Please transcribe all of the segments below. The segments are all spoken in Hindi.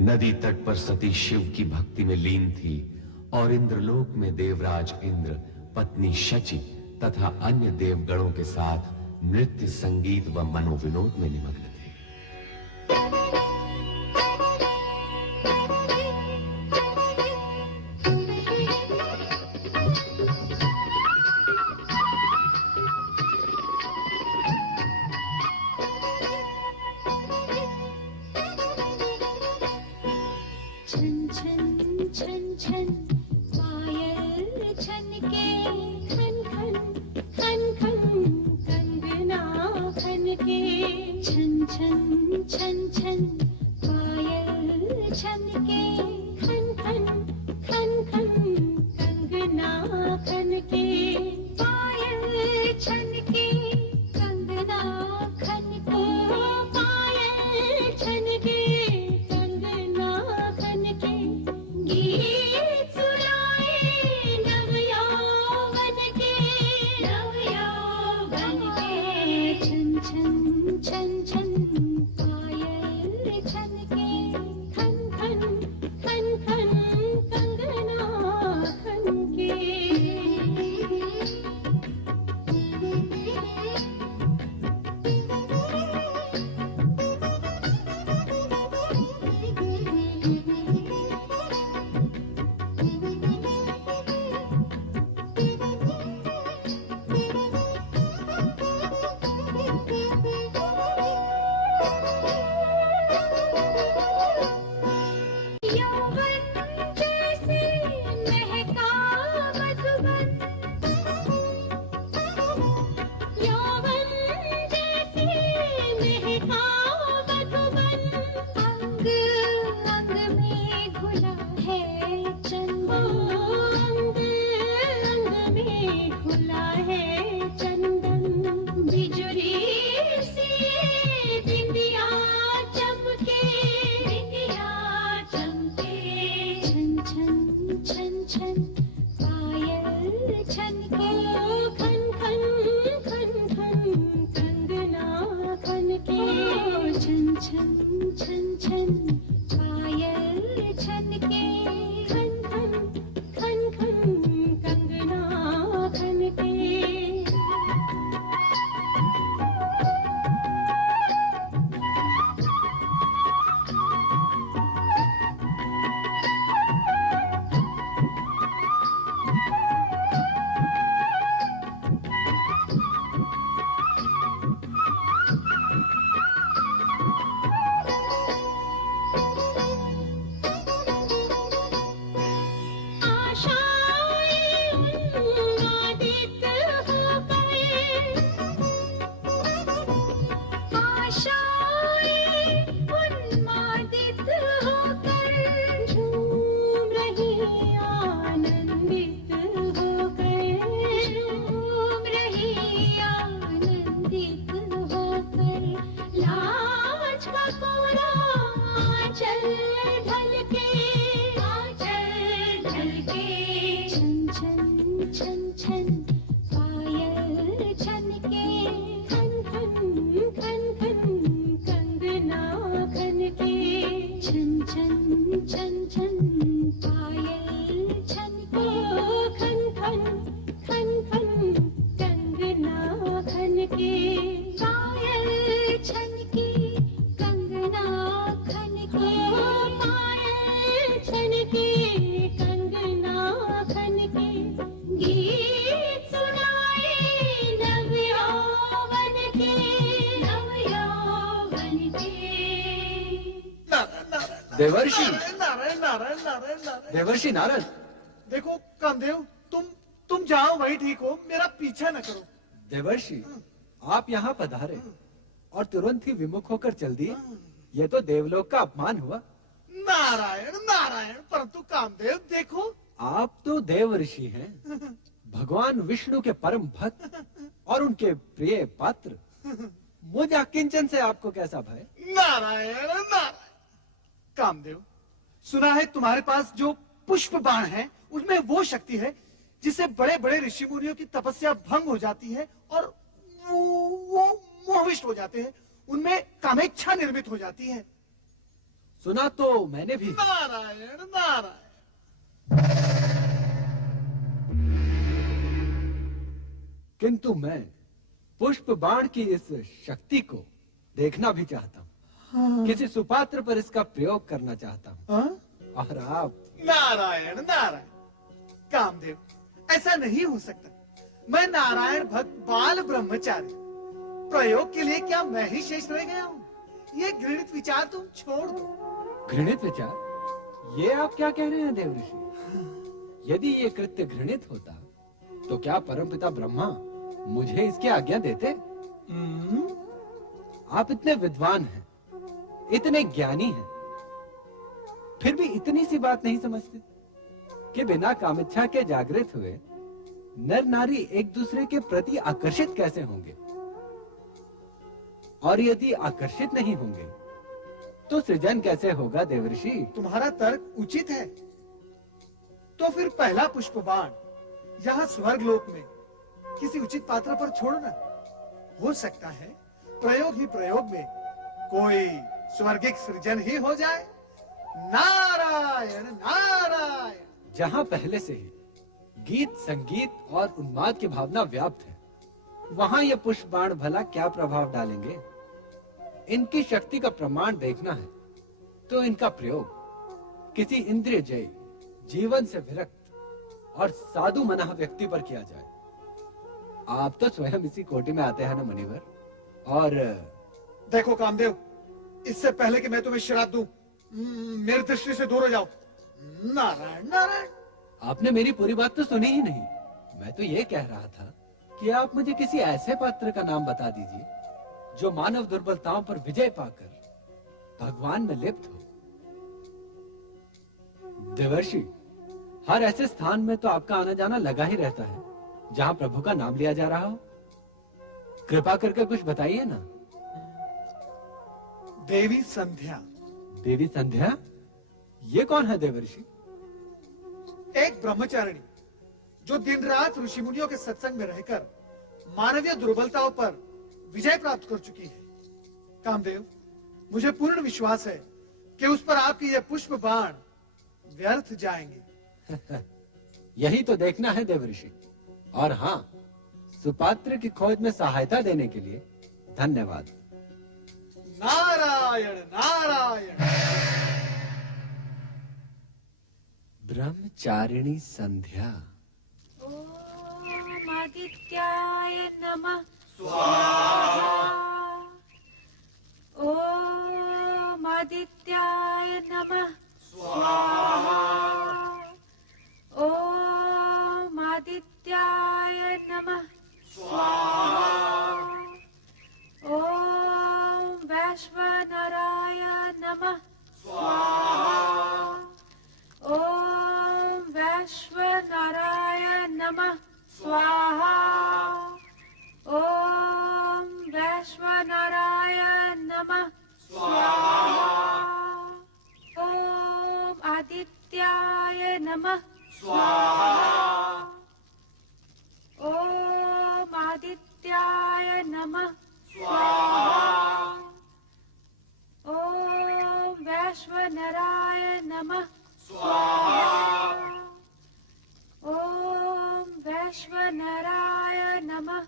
नदी तट पर सती शिव की भक्ति में लीन थी और इंद्रलोक में देवराज इंद्र, पत्नी शची तथा अन्य देवगणों के साथ नृत्य, संगीत व मनोविनोद में निमग्न थे। छन छन छन छन पायल छनके, खन खन खन खन कंगना खनके। छन छन छन छन पायल छनके, खन खन खन खन कंगना खनके। पायल छनके कंगना खनके, पायल छनके कंगना खनके। गीत सुनाए नव यौवन के, नव यौवन के। छन छन छन छन पायल छनके, खन खन खन खन कंगना खनके। यौवन जैसे महका मधुबन, यौवन जैसे महका मधुबन। अंग अंग में घुला है चंदन, अंग अंग में घुला है चंदन। बिजुली सी बिंदिया चमके, बिंदिया चमके। छन छन छन छन पायल छनके, खन खन खन खन कंगना खनके। छन छन छन छन पायल छनके, खन खन खन खन कंगना खनके। आशाएं उन्मादित होकर, आशाएं उन्मादित होकर झूम रही आनंदित होकर, झूम रही आनंदित होकर। लाज का कोरा आंचल ढलके, आंचल ढलके। छन छन छन छन पायल छनके, खन खन खन खन कंगना खनके। छन छन छन छन पायल छनके, खन खन खन खन कंगना खनके। पायल छनके कंगना खनके, पायल छनके कंगना खनके। गीत सुनाए नव यौवन के, नव यौवन के। देवर्षि, नारायण नारायण नारायण नारायण। देवर्षि नारद। देखो कामदेव, तुम जहाँ वहीं ठीक हो, मेरा पीछा न करो। देवर्षि, आप यहाँ पधारे और तुरंत ही विमुख होकर चल दिए। ये तो देवलोक का अपमान हुआ। नारायण नारायण, परंतु कामदेव देखो, आप तो देव ऋषि हैं, भगवान विष्णु के परम भक्त और उनके प्रिय पात्र। मुझ अकिंचन से आपको कैसा भय? नारायण नारायण। कामदेव, सुना है तुम्हारे पास जो पुष्प बाण है, उनमें वो शक्ति है जिससे बड़े बड़े ऋषि मुनियों की तपस्या भंग हो जाती है और वो मोहविष्ट हो जाते हैं, उनमें कामेच्छा निर्मित हो जाती है। सुना तो मैंने भी। नारायण नारायण। किंतु मैं पुष्प बाण की इस शक्ति को देखना भी चाहता हूँ। किसी सुपात्र पर इसका प्रयोग करना चाहता हूँ। और आप? नारायण नारायण। कामदेव, ऐसा नहीं हो सकता। मैं नारायण भक्त बाल ब्रह्मचारी, प्रयोग के लिए क्या मैं ही शेष रह गया हूँ? ये घृणित विचार तुम छोड़ दो। घृणित विचार? ये आप क्या कह रहे हैं देवऋषि? यदि ये कृत्य घृणित होता तो क्या परमपिता ब्रह्मा मुझे इसकी आज्ञा देते? आप इतने विद्वान हैं, इतने ज्ञानी हैं, फिर भी इतनी सी बात नहीं समझते कि बिना कामिच्छा के जागृत हुए नर नारी एक दूसरे के प्रति आकर्षित कैसे होंगे? और यदि आकर्षित नहीं होंगे तो सृजन कैसे होगा देवर्षि? तुम्हारा तर्क उचित है। तो फिर पहला पुष्प बाण यहाँ स्वर्ग लोक में किसी उचित पात्र पर छोड़ना। हो सकता है प्रयोग ही प्रयोग में कोई स्वर्गिक सृजन ही हो जाए। नारायण नारायण। जहाँ पहले से ही गीत, संगीत और उन्माद की भावना व्याप्त है, वहाँ ये पुष्प बाण भला क्या प्रभाव डालेंगे? इनकी शक्ति का प्रमाण देखना है तो इनका प्रयोग किसी इंद्रिय जय, जीवन से विरक्त और साधु मना व्यक्ति पर किया जाए। आप तो स्वयं इसी कोटि में आते हैं ना मुनिवर। और देखो कामदेव, इससे पहले कि मैं तुम्हें श्राप दूं, मेरी दृष्टि से दूर हो जाओ। नारायण नारायण। आपने मेरी पूरी बात तो सुनी ही नहीं। मैं तो ये कह रहा था कि आप मुझे किसी ऐसे पात्र का नाम बता दीजिए जो मानव दुर्बलताओं पर विजय पाकर भगवान में लिप्त हो। देवर्षि, हर ऐसे स्थान में तो आपका आना जाना लगा ही रहता है जहाँ प्रभु का नाम लिया जा रहा हो। कृपा करके कुछ बताइए ना। देवी संध्या। देवी संध्या? ये कौन है देवर्षि? एक ब्रह्मचारिणी जो दिन रात ऋषि मुनियों के सत्संग में रहकर मानवीय दुर्बलताओं पर विजय प्राप्त कर चुकी है। कामदेव, मुझे पूर्ण विश्वास है कि उस पर आपके ये पुष्प बाण व्यर्थ जाएंगे। यही तो देखना है देवर्षि। और हाँ, सुपात्र की खोज में सहायता देने के लिए धन्यवाद। नारायण नारायण। ब्रह्मचारिणी संध्या। ओम आदित्याय नमः स्वाहा। ओम आदित्याय नमः स्वाहा। ओम आदित्याय नमः स्वाहा। ओम वैश्वनराय नमः स्वाहा। ओम वैश्वनराय नमः स्वाहा। ओम वैश्वनराय नमः स्वाहा। ओम आदित्याय नमः स्वाहा। ओम आदित्याय नमः स्वाहा। ओम वैश्वनराय नमः स्वाहा। ओम वैश्वनराय नमः।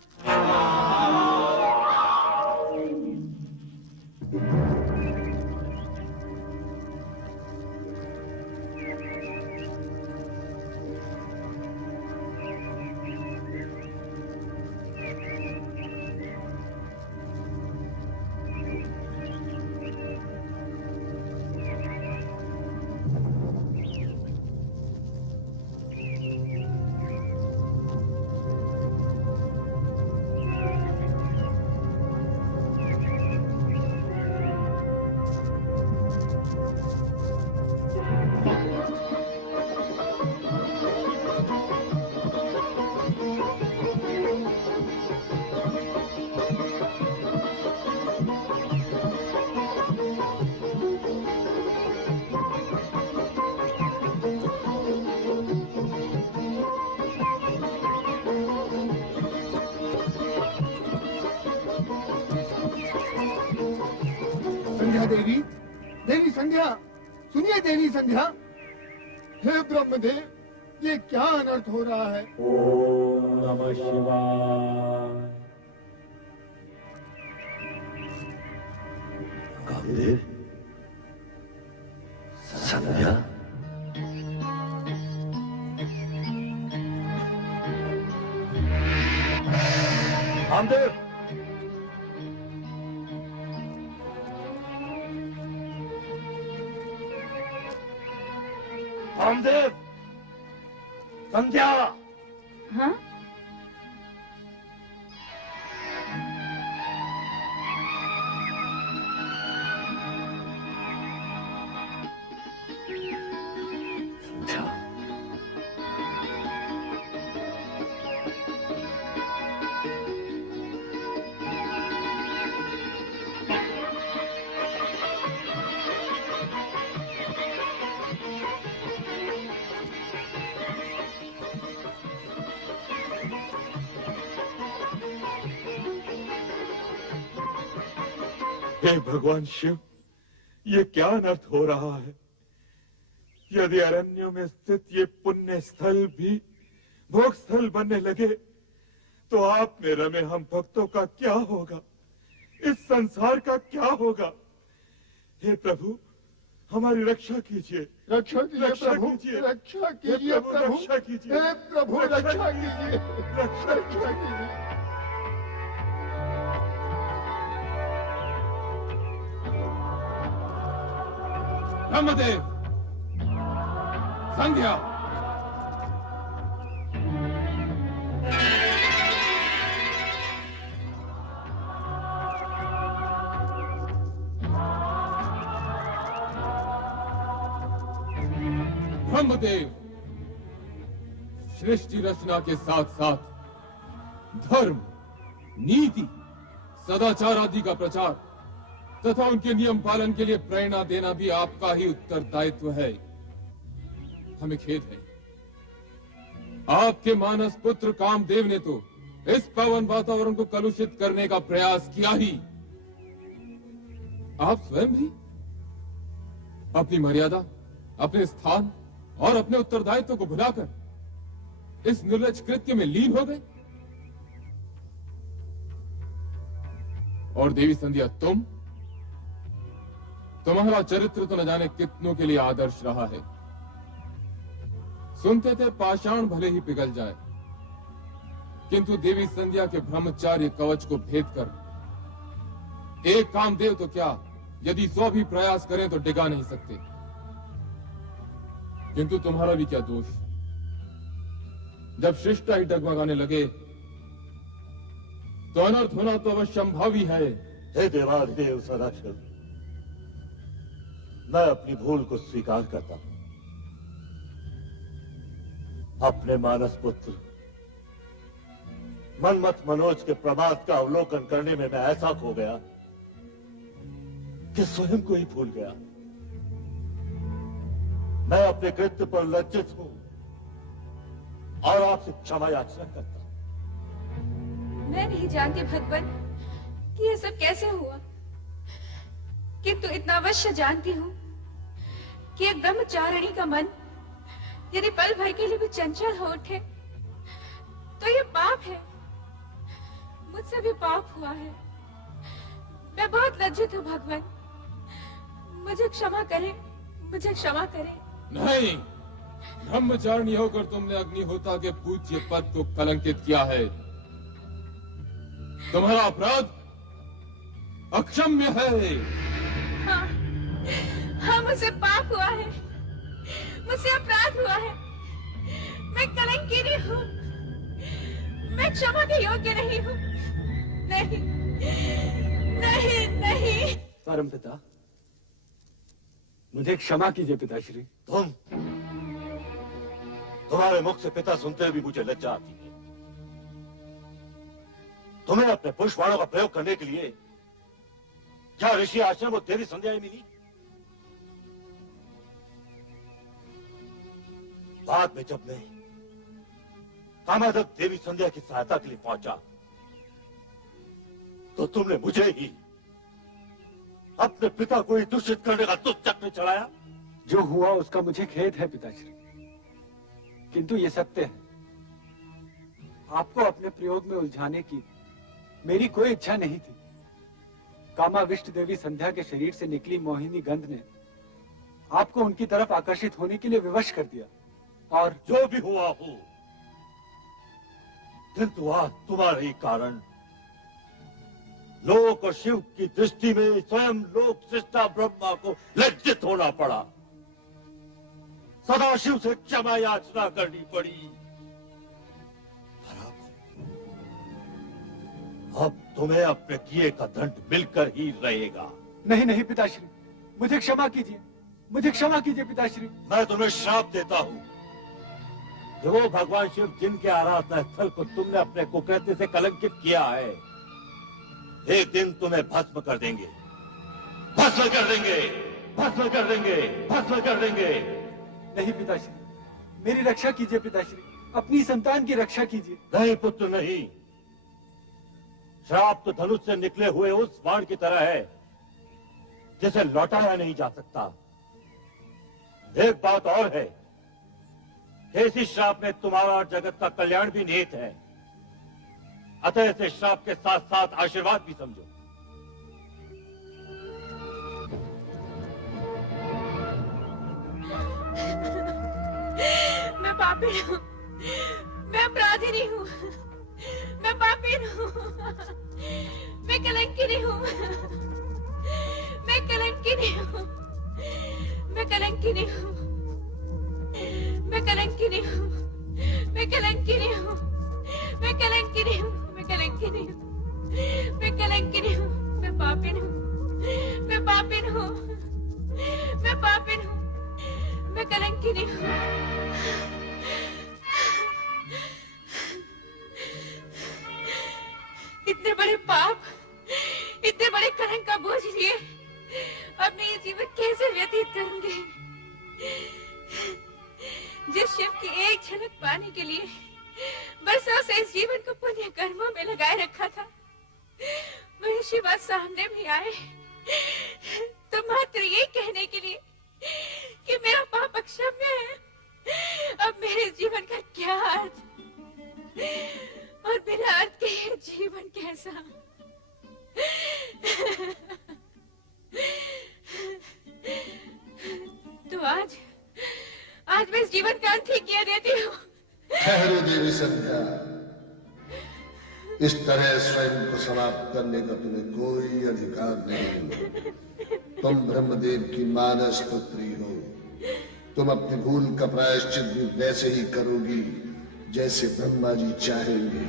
संध्या देवी, देवी संध्या, सुनिए देवी संध्या। हे ब्रह्मदेव, ये क्या अनर्थ हो रहा है? ओम नमः शिवाय। कामदेव, संध्या, कामदेव, कामदेव, संध्या। हाँ? हे भगवान शिव, ये क्या अनर्थ हो रहा है? यदि अरण्यों में स्थित ये पुण्य स्थल भी भोग स्थल बनने लगे तो आप में रमे हम भक्तों का क्या होगा? इस संसार का क्या होगा? हे प्रभु, हमारी रक्षा कीजिए। रक्षा कीजिए प्रभु, कीजिए। रक्षा कीजिए प्रभु, रक्षा कीजिए। हे प्रभु रक्षा कीजिए, रक्षा रक्षा कीजिए। ब्रह्मदेव, संध्या, ब्रह्मदेव, सृष्टि रचना के साथ साथ धर्म, नीति, सदाचार आदि का प्रचार तथा उनके नियम पालन के लिए प्रेरणा देना भी आपका ही उत्तरदायित्व है। हमें खेद है, आपके मानस पुत्र कामदेव ने तो इस पावन वातावरण को कलुषित करने का प्रयास किया ही। आप स्वयं भी अपनी मर्यादा, अपने स्थान और अपने उत्तरदायित्व को भुलाकर इस निर्लज कृत्य में लीन हो गए। और देवी संध्या, तुम्हारा चरित्र तो न जाने कितनों के लिए आदर्श रहा है। सुनते थे पाषाण भले ही पिघल जाए, किंतु देवी संध्या के ब्रह्मचार्य कवच को भेद कर एक कामदेव तो क्या, यदि 100 भी प्रयास करें तो डिगा नहीं सकते। किंतु तुम्हारा भी क्या दोष? जब शिष्टा ही डगमगाने लगे तो अनर्थ होना तो अवश्य संभावी है। हे देवाधिदेव सदाशिव, मैं अपनी भूल को स्वीकार करता हूं। अपने मानस पुत्र मनमत मनोज के प्रमाद का अवलोकन करने में मैं ऐसा खो गया कि स्वयं को ही भूल गया। मैं अपने कृत्य पर लज्जित हूं और आपसे क्षमा याचना करता हूं। मैं नहीं जानती भगवान कि ये सब कैसे हुआ, किंतु इतना अवश्य जानती हूँ कि एक ब्रह्मचारिणी का मन यदि पल भर के लिए भी चंचल हो उठे तो ये पाप है। मुझसे भी पाप हुआ है। मैं बहुत लज्जित हूँ भगवान, मुझे क्षमा करें, मुझे क्षमा करें। नहीं, ब्रह्मचारिणी होकर तुमने अग्निहोत्र के पूज्य पद को कलंकित किया है। तुम्हारा अपराध अक्षम्य है। हाँ, हाँ, मुझसे पाप हुआ है, मुझसे अपराध हुआ है। मैं कलंकिनी हूँ, मैं क्षमा के योग्य नहीं हूँ। नहीं, नहीं, नहीं। परमपिता, मुझे क्षमा कीजिए पिताश्री। तुम्हारे मुख से पिता सुनते भी मुझे लज्जा आती है। तुम्हें अपने पुष्पवाणों का प्रयोग करने के लिए क्या ऋषि आश्रम और देवी संध्या मिली? बाद में जब मैं कामादक देवी संध्या की सहायता के लिए पहुंचा तो तुमने मुझे ही अपने पिता को ही दूषित करने का तुच्छ चक्र चलाया। जो हुआ उसका मुझे खेद है पिताश्री, किंतु ये सत्य है। आपको अपने प्रयोग में उलझाने की मेरी कोई इच्छा नहीं थी। कामाविष्ट देवी संध्या के शरीर से निकली मोहिनी गंध ने आपको उनकी तरफ आकर्षित होने के लिए विवश कर दिया। और जो भी हुआ हो, किंतु आज तुम्हारे ही कारण लोक और शिव की दृष्टि में स्वयं लोक सृष्टा ब्रह्मा को लज्जित होना पड़ा, सदाशिव से क्षमा याचना करनी पड़ी। अब तुम्हें अपने किए का दंड मिलकर ही रहेगा। नहीं नहीं पिताश्री, मुझे क्षमा कीजिए, मुझे क्षमा कीजिए पिताश्री। मैं तुम्हें श्राप देता हूं कि वो भगवान शिव जिनके आराधना स्थल को तुमने अपने कुकृत्य से कलंकित किया है, एक दिन तुम्हें भस्म कर देंगे, भस्म कर देंगे, भस्म कर देंगे, भस्म कर देंगे। नहीं पिताश्री, मेरी रक्षा कीजिए पिताश्री, अपनी संतान की रक्षा कीजिए। नहीं पुत्र नहीं, श्राप तो धनुष से निकले हुए उस बाण की तरह है जिसे लौटाया नहीं जा सकता। एक बात और है, इसी श्राप में तुम्हारा और जगत का कल्याण भी निहित है, अतः इसे श्राप के साथ साथ आशीर्वाद भी समझो। मैं पापी हूँ, मैं अपराधी हूँ, मैं पापी हूँ, मैं कलंकिनी हूँ, मैं कलंकिनी हूँ, मैं कलंकिनी हूँ, मैं कलंकिनी हूँ, मैं कलंकिनी हूँ, मैं कलंकिनी हूँ, मैं कलंकिनी हूँ, मैं कलंकिनी हूँ, मैं पापिन हूँ, मैं पापिन हूँ, मैं पापिन हूँ, मैं कलंकिनी हूँ। इतने बड़े पाप, इतने बड़े कलंक का बोझ लिए अब मैं ये जीवन कैसे व्यतीत करूंगी? जिस शिव की एक झलक पाने के लिए बरसों से इस जीवन को पुण्य कर्मों में लगाए रखा था, वही शिव आज सामने भी आए तो मात्र ये कहने के लिए कि मेरा पाप अक्षम्य है। अब मेरे जीवन का क्या अर्थ और बिना अर्थ के ये जीवन कैसा? तो आज मैं इस जीवन का अंत ही किया देती हूँ। ठहरो देवी संध्या, इस तरह स्वयं को समाप्त करने का तुम्हें कोई अधिकार नहीं। तुम ब्रह्मदेव की मानस पुत्री हो, तुम अपनी भूल का प्रायश्चित भी वैसे ही करोगी जैसे ब्रह्मा जी चाहेंगे।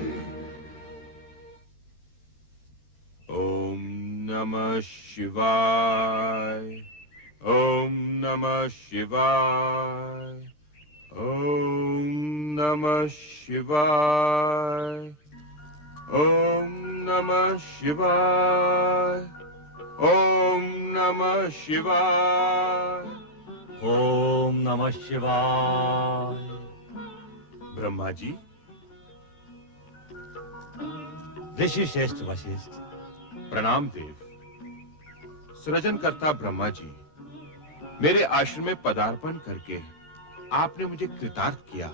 ओम नमः शिवाय, ओम नमः शिवाय, ओम नमः शिवाय, ओम नमः शिवाय, ओम नमः शिवाय, ओम नमः शिवाय। ब्रह्मा जी, ऋषि श्रेष्ठ वशिष्ठ, प्रणाम देव। सृजनकर्ता ब्रह्मा जी, मेरे आश्रम में पदार्पण करके आपने मुझे कृतार्थ किया।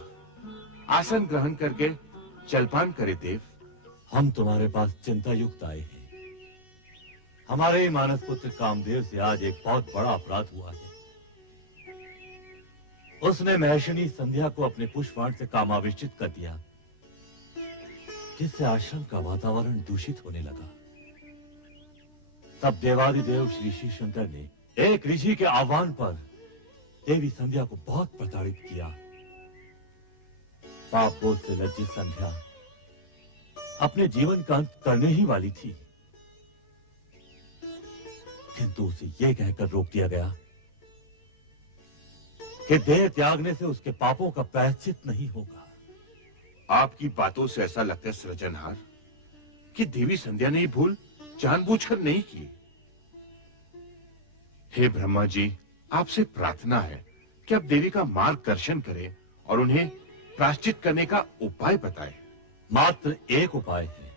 आसन ग्रहण करके जलपान करे देव। हम तुम्हारे पास चिंता युक्त आए हैं। हमारे ही मानस पुत्र कामदेव से आज एक बहुत बड़ा अपराध हुआ है। उसने महर्षिणी संध्या को अपने पुष्पबाण से कामाविष्टित कर दिया, जिससे आश्रम का वातावरण दूषित होने लगा। तब देवादिदेव श्री श्री शंकर ने एक ऋषि के आह्वान पर देवी संध्या को बहुत प्रताड़ित किया। पाप बोध से लज्जित संध्या अपने जीवन का अंत करने ही वाली थी, किंतु उसे यह कहकर रोक दिया गया कि देह त्यागने से उसके पापों का प्रायश्चित नहीं होगा। आपकी बातों से ऐसा लगता है सृजनहार कि देवी संध्या ने ये भूल जानबूझकर नहीं की। हे ब्रह्मा जी, आपसे प्रार्थना है कि आप देवी का मार्गदर्शन करें और उन्हें प्रायश्चित करने का उपाय बताएं। मात्र एक उपाय है,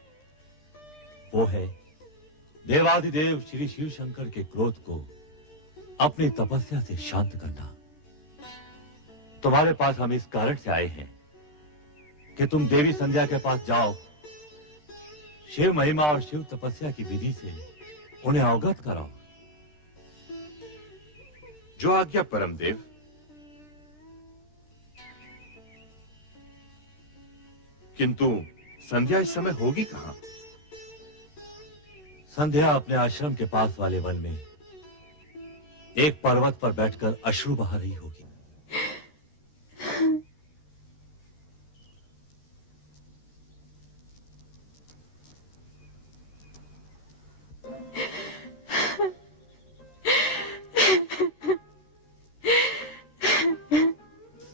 वो है देवाधिदेव श्री शिव शंकर के क्रोध को अपनी तपस्या से शांत करना। तुम्हारे पास हम इस कारण से आए हैं कि तुम देवी संध्या के पास जाओ, शिव महिमा और शिव तपस्या की विधि से उन्हें अवगत कराओ। जो आज्ञा परमदेव। किंतु संध्या इस समय होगी कहां? संध्या अपने आश्रम के पास वाले वन में एक पर्वत पर बैठकर अश्रु बहा रही होगी।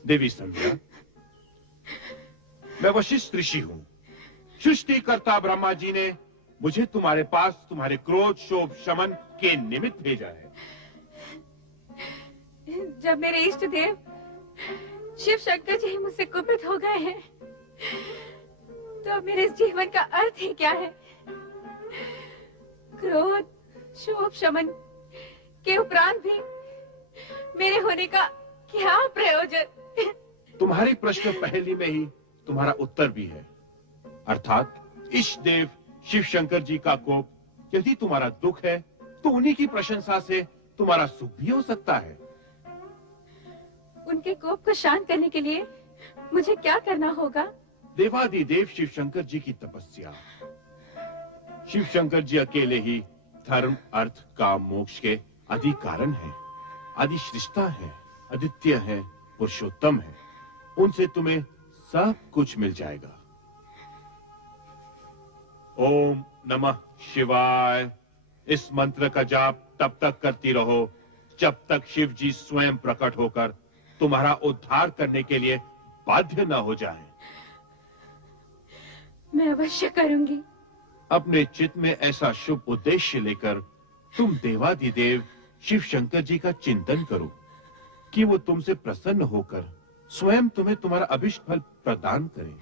देवी संध्या, मैं वशिष्ठ ऋषि हूं। सृष्टिकर्ता ब्रह्मा जी ने मुझे तुम्हारे पास तुम्हारे क्रोध शोभ शमन के निमित्त भेजा है। जब मेरे इष्ट देव शिव शंकर जी मुझसे कुपित हो गए हैं, तो मेरे इस जीवन का अर्थ ही क्या है? क्रोध शोभ शमन के उपरांत भी मेरे होने का क्या प्रयोजन? तुम्हारी प्रश्न पहली में ही तुम्हारा उत्तर भी है, अर्थात इष्ट देव शिव शंकर जी का कोप यदि तुम्हारा दुख है तो उन्हीं की प्रशंसा से तुम्हारा सुख भी हो सकता है। उनके कोप को शांत करने के लिए मुझे क्या करना होगा? देवादिदेव शिव शंकर जी की तपस्या। शिव शंकर जी अकेले ही धर्म अर्थ काम मोक्ष के आदि कारण है, आदि श्रेष्ठता है, अद्वितीय है, पुरुषोत्तम है। उनसे तुम्हें सब कुछ मिल जाएगा। ओम नमः शिवाय इस मंत्र का जाप तब तक करती रहो जब तक शिव जी स्वयं प्रकट होकर तुम्हारा उद्धार करने के लिए बाध्य न हो जाए। मैं अवश्य करूंगी। अपने चित्त में ऐसा शुभ उद्देश्य लेकर तुम देवादिदेव शिव शंकर जी का चिंतन करो कि वो तुमसे प्रसन्न होकर स्वयं तुम्हें तुम्हारा अभिष्ट फल प्रदान करें।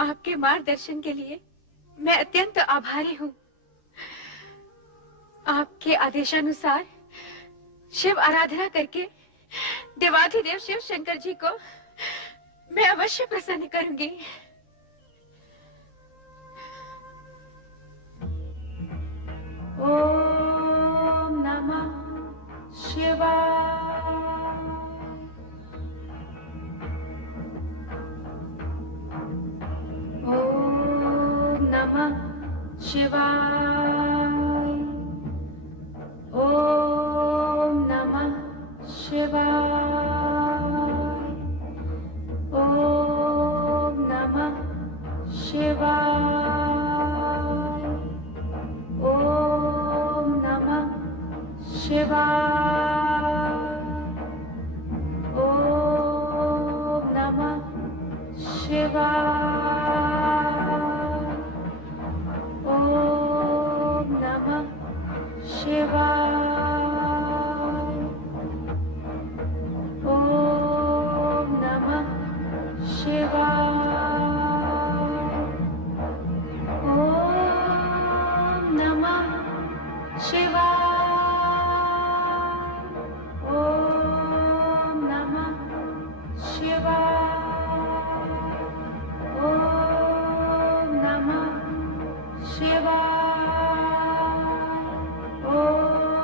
आपके मार्गदर्शन के लिए मैं अत्यंत आभारी हूँ। आपके आदेशानुसार शिव आराधना करके देवाधिदेव शिव शंकर जी को मैं अवश्य प्रसन्न करूंगी। ओम नमः शिवाय। ओम नमः शिवाय। ओम नमः शिवाय। ओम नमः शिवाय। ओम नमः शिवाय। ओम नमः शिवाय। ओम नमः शिवाय। ओम नमः शिवाय। ओम नमः शिवाय। ओम नमः शिवाय। ओम नमः शिवाय। ओम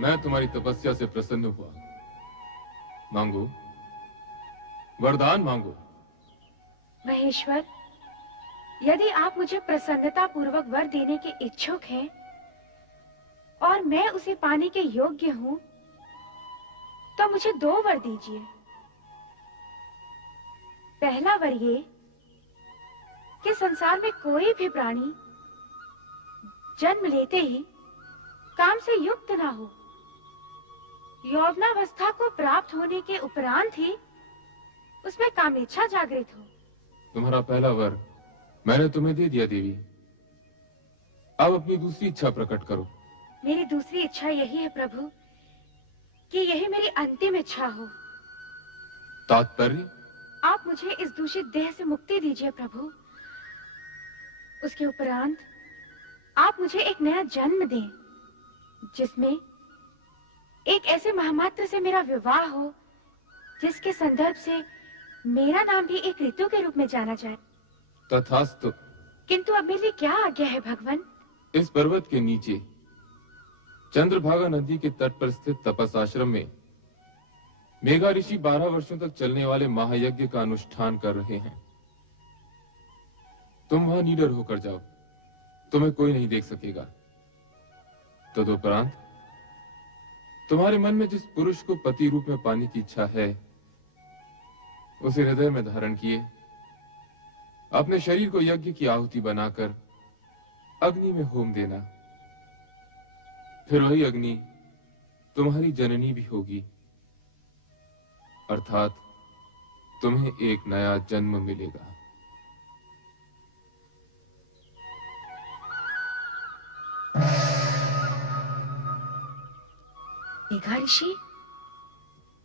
मैं तुम्हारी तपस्या से प्रसन्न हुआ। मांगो, वरदान मांगो। महेश्वर, यदि आप मुझे प्रसन्नता पूर्वक वर देने के इच्छुक हैं और मैं उसे पाने के योग्य हूँ, तो मुझे 2 वर दीजिए। पहला वर ये कि संसार में कोई भी प्राणी जन्म लेते ही काम से युक्त ना हो, यौवनावस्था को प्राप्त होने के उपरांत ही उसमें कामेच्छा जागृत हो। तुम्हारा पहला वर मैंने तुम्हें दे दिया देवी। अब अपनी दूसरी इच्छा प्रकट करो। मेरी दूसरी इच्छा यही है प्रभु कि यही मेरी अंतिम इच्छा हो। तात्पर्य? आप मुझे इस दूषित देह से मुक्ति दीजिए प्रभु। उसके उपरांत आप मुझे एक नया जन्म दें, जिसमें एक ऐसे महामात्र से मेरा विवाह हो जिसके संदर्भ से मेरा नाम भी एक ऋतु के रूप में जाना जाए। तथास्तु। किंतु अब मेरे लिए क्या आज्ञा है भगवान? इस पर्वत के नीचे चंद्रभागा नदी के तट पर स्थित तपस आश्रम में मेघा ऋषि 12 वर्षों तक चलने वाले महायज्ञ का अनुष्ठान कर रहे हैं। तुम वहां निडर होकर जाओ, तुम्हें कोई नहीं देख सकेगा। तदुपरांत तुम्हारे मन में जिस पुरुष को पति रूप में पाने की इच्छा है, उसे हृदय में धारण किए अपने शरीर को यज्ञ की आहुति बनाकर अग्नि में होम देना। फिर वही अग्नि तुम्हारी जननी भी होगी, अर्थात तुम्हें एक नया जन्म मिलेगा। मेघा ऋषि,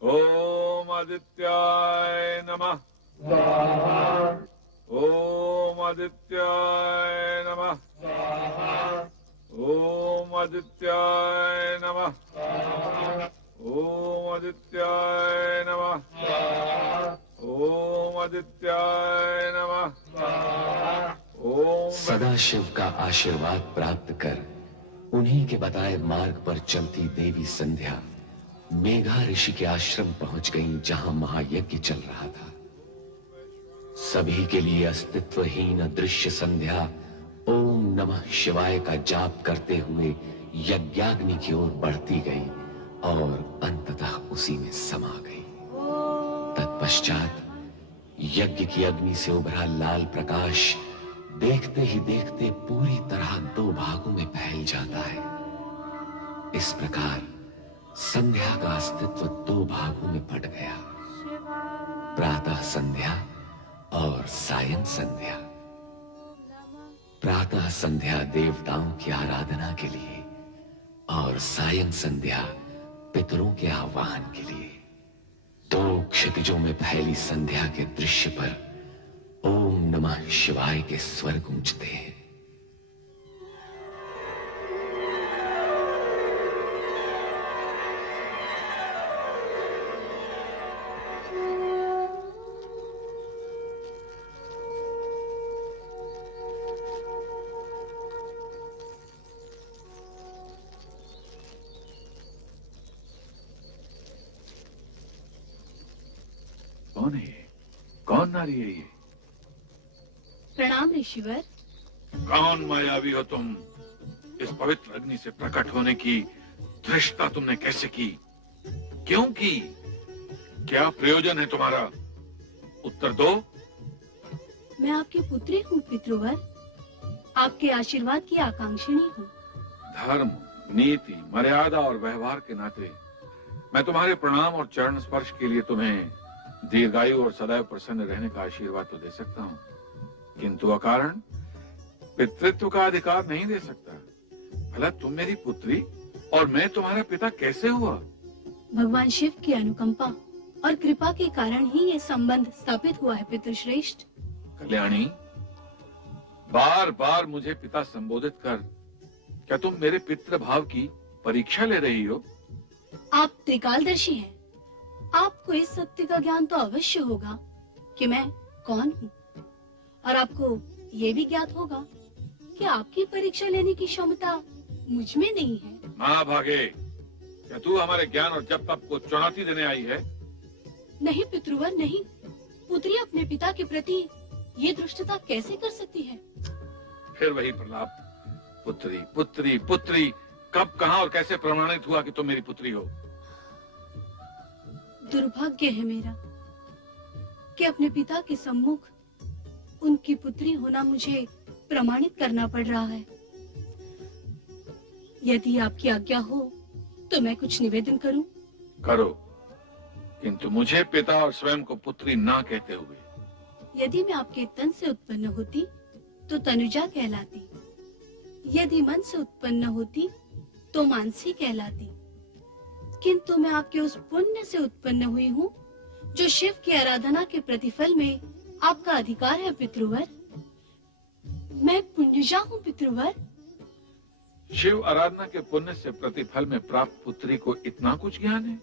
ओम आदित्याय नमः। ओम आदित्याय नमः। ओम आदित्याय नमः। ओम आदित्याय नमः। ओम आदित्याय नमः। ओम। सदाशिव का आशीर्वाद प्राप्त कर उन्हीं के बताए मार्ग पर चलती देवी संध्या मेघा ऋषि के आश्रम पहुंच गईं, जहां महायज्ञ चल रहा था। सभी के लिए अस्तित्वहीन अदृश्य संध्या ओम नमः शिवाय का जाप करते हुए यज्ञाग्नि की ओर बढ़ती गई और अंततः उसी में समा गई। तत्पश्चात यज्ञ की अग्नि से उभरा लाल प्रकाश देखते ही देखते पूरी तरह 2 भागों में फैल जाता है। इस प्रकार संध्या का अस्तित्व 2 भागों में बट गया, प्रातः संध्या और सायं संध्या। प्रातः संध्या देवताओं की आराधना के लिए और सायं संध्या पितरों के आह्वान के लिए। 2 क्षितिजों में फैली संध्या के दृश्य पर ओम नमः शिवाय के स्वर गूंजते हैं। कौन है ये? कौन नारी है ये? प्रणाम ऋषिवर। कौन मायावी हो तुम? इस पवित्र अग्नि से प्रकट होने की धृष्टता तुमने कैसे की? क्यों की? क्या प्रयोजन है तुम्हारा? उत्तर दो। मैं आपकी पुत्री हूँ पितृवर, आपके आशीर्वाद की आकांक्षिणी हूँ। धर्म, नीति, मर्यादा और व्यवहार के नाते मैं तुम्हारे प्रणाम और चरण स्पर्श के लिए तुम्हें दीर्घायु और सदैव प्रसन्न रहने का आशीर्वाद तो दे सकता हूँ, किंतु अकारण पितृत्व का अधिकार नहीं दे सकता। भला तुम मेरी पुत्री और मैं तुम्हारा पिता कैसे हुआ? भगवान शिव की अनुकंपा और कृपा के कारण ही ये संबंध स्थापित हुआ है पितृश्रेष्ठ। कल्याणी, बार बार मुझे पिता संबोधित कर क्या तुम मेरे पितृ भाव की परीक्षा ले रही हो? आप त्रिकालदर्शी हैं, आपको इस सत्य का ज्ञान तो अवश्य होगा कि मैं कौन हूँ, और आपको ये भी ज्ञात होगा कि आपकी परीक्षा लेने की क्षमता मुझ में नहीं है। माँ भागे, क्या तू हमारे ज्ञान और जप तप को चुनौती देने आई है? नहीं पितृवर नहीं। पुत्री अपने पिता के प्रति ये दुष्टता कैसे कर सकती है? फिर वही प्रलाप, पुत्री पुत्री पुत्री। कब, कहां और कैसे प्रमाणित हुआ कि तुम मेरी पुत्री हो? दुर्भाग्य है मेरा कि अपने पिता के सम्मुख उनकी पुत्री होना मुझे प्रमाणित करना पड़ रहा है। यदि आपकी आज्ञा हो तो मैं कुछ निवेदन करूं? करो, किंतु मुझे पिता और स्वयं को पुत्री ना कहते हुए। यदि मैं आपके तन से उत्पन्न होती तो तनुजा कहलाती, यदि मन से उत्पन्न होती तो मानसी कहलाती, किंतु मैं आपके उस पुण्य से उत्पन्न हुई हूँ जो शिव की आराधना के प्रतिफल में आपका अधिकार है पितृवर। मैं पुण्यजा हूँ पितृवर। शिव आराधना के पुण्य से प्रतिफल में प्राप्त पुत्री को इतना कुछ ज्ञान है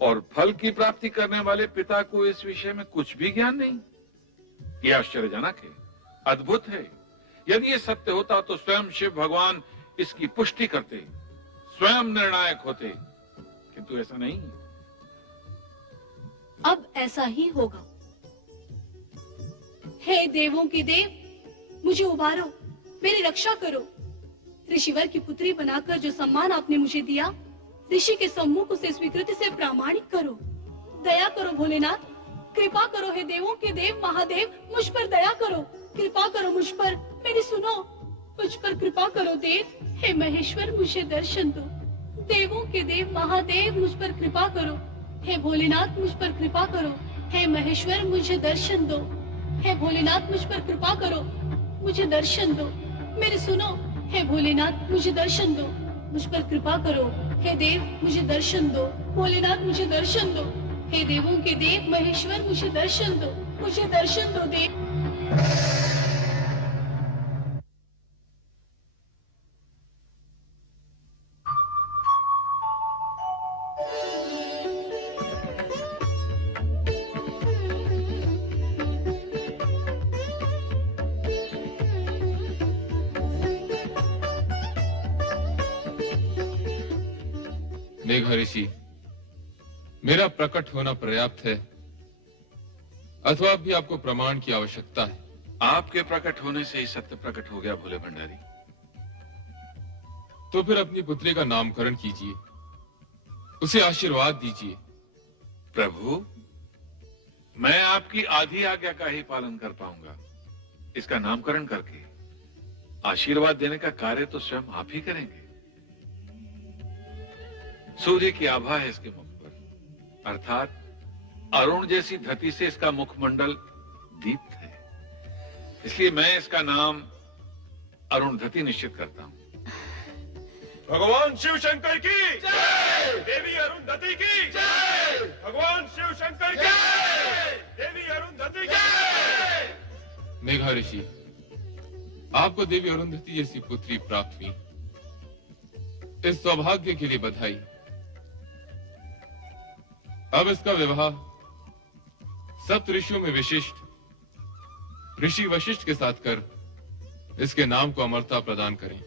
और फल की प्राप्ति करने वाले पिता को इस विषय में कुछ भी ज्ञान नहीं। यह आश्चर्यजनक है, अद्भुत है। यदि ये सत्य होता तो स्वयं शिव भगवान इसकी पुष्टि करते, स्वयं निर्णायक होते, किंतु ऐसा नहीं। अब ऐसा ही होगा। हे देवों के देव, मुझे उबारो, मेरी रक्षा करो। ऋषिवर की पुत्री बनाकर जो सम्मान आपने मुझे दिया, ऋषि के सम्मुख उसे स्वीकृति से प्रामाणिक करो। दया करो भोलेनाथ, कृपा करो। हे देवों के देव महादेव, मुझ पर दया करो, कृपा करो मुझ पर, मेरी सुनो, मुझ पर कृपा करो देव। हे महेश्वर, मुझे दर्शन दो। देवों के देव महादेव, मुझ पर कृपा करो। हे भोलेनाथ, मुझ पर कृपा करो। हे महेश्वर, मुझे दर्शन दो। हे भोलेनाथ, मुझ पर कृपा करो, मुझे दर्शन दो। मेरी सुनो, हे भोलेनाथ, मुझे दर्शन दो, मुझ पर कृपा करो। हे देव, मुझे दर्शन दो। भोलेनाथ, मुझे दर्शन दो। हे देवों के देव महेश्वर, मुझे दर्शन दो, मुझे दर्शन दो देव। मेघा ऋषि, मेरा प्रकट होना पर्याप्त है अथवा भी आपको प्रमाण की आवश्यकता है? आपके प्रकट होने से ही सत्य प्रकट हो गया भोले भंडारी। तो फिर अपनी पुत्री का नामकरण कीजिए, उसे आशीर्वाद दीजिए। प्रभु, मैं आपकी आधी आज्ञा का ही पालन कर पाऊंगा। इसका नामकरण करके आशीर्वाद देने का कार्य तो स्वयं आप ही करेंगे। सूर्य की आभा है इसके मुख पर, अर्थात अरुण जैसी धरती से इसका मुखमंडल दीप्त है। इसलिए मैं इसका नाम अरुणधति निश्चित करता हूं। भगवान शिव शंकर की जय, देवी अरुणधति की जय, भगवान शिव शंकर की जय, देवी अरुणधति की जय। मेघा ऋषि, आपको देवी अरुणधति जैसी पुत्री प्राप्त हुई, इस सौभाग्य के लिए बधाई। अब इसका विवाह सप्त ऋषियों में विशिष्ट ऋषि वशिष्ठ के साथ कर इसके नाम को अमरता प्रदान करें।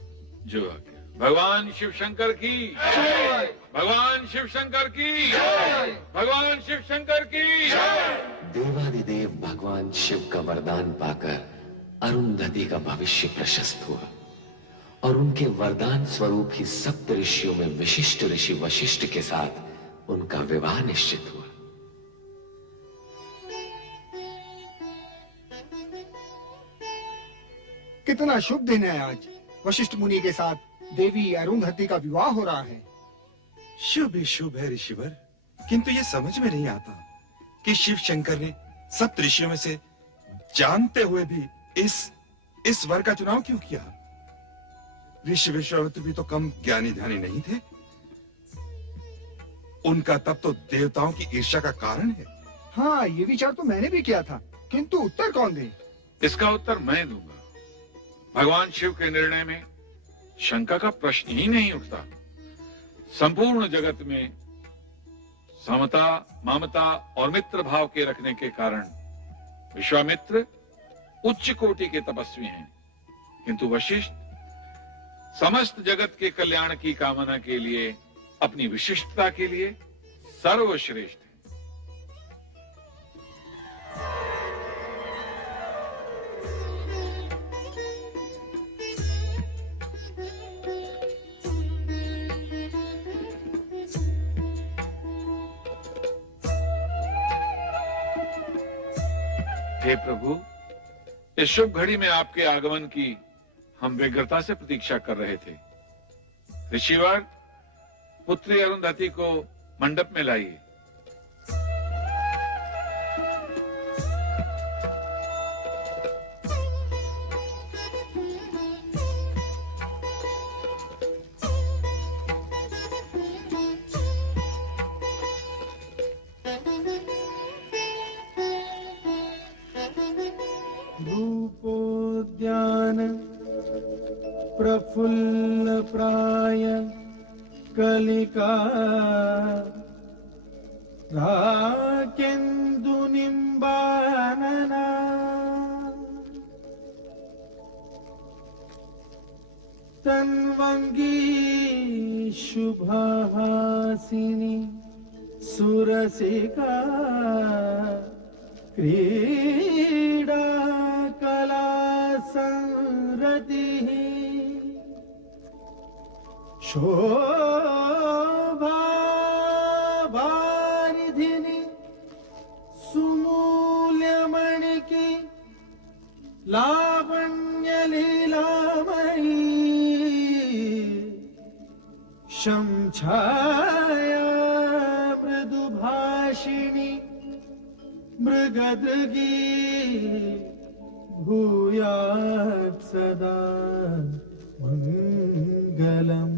जो आज्ञा। भगवान शिव शंकर की जय, भगवान शिव शंकर की जय, भगवान शिव शंकर की जय। देवादिदेव भगवान शिव का वरदान पाकर अरुंधति का भविष्य प्रशस्त हुआ और उनके वरदान स्वरूप ही सप्त ऋषियों में विशिष्ट ऋषि वशिष्ठ के साथ उनका विवाह निश्चित हुआ। कितना शुभ दिन है आज। वशिष्ठ मुनि के साथ देवी अरुंधति का विवाह हो रहा है। शुभ ही शुभ है ऋषिवर, किंतु ये समझ में नहीं आता कि शिव शंकर ने सप्त ऋषियों में से जानते हुए भी इस वर का चुनाव क्यों किया? ऋषि विश्वामित्र भी तो कम ज्ञानी ध्यानी नहीं थे। उनका तप तो देवताओं की ईर्ष्या का कारण है। हाँ, ये विचार तो मैंने भी किया था, किंतु उत्तर कौन दे? इसका उत्तर मैं दूंगा। भगवान शिव के निर्णय में शंका का प्रश्न ही नहीं उठता। संपूर्ण जगत में समता, ममता और मित्र भाव के रखने के कारण विश्वामित्र उच्च कोटि के तपस्वी हैं, किंतु वशिष्ठ समस्त जगत के कल्याण की कामना के लिए अपनी विशिष्टता के लिए सर्वश्रेष्ठ है। हे प्रभु, इस शुभ घड़ी में आपके आगमन की हम व्यग्रता से प्रतीक्षा कर रहे थे। ऋषिवर, पुत्री अरुंधति को मंडप में लाइए। रूपोद्यान प्रफुल्ल प्राय कलिका राकेन्दु निम्बानना तन्वंगी शुभहासिनी सुरसिका क्रीडा कला संरतिः शोभा वारिधिनी सुमूल्यमणि की लावण्य लीलामयी शंछाया मृदुभाषिणी मृगदृगी भूयात् सदा मंगलम्।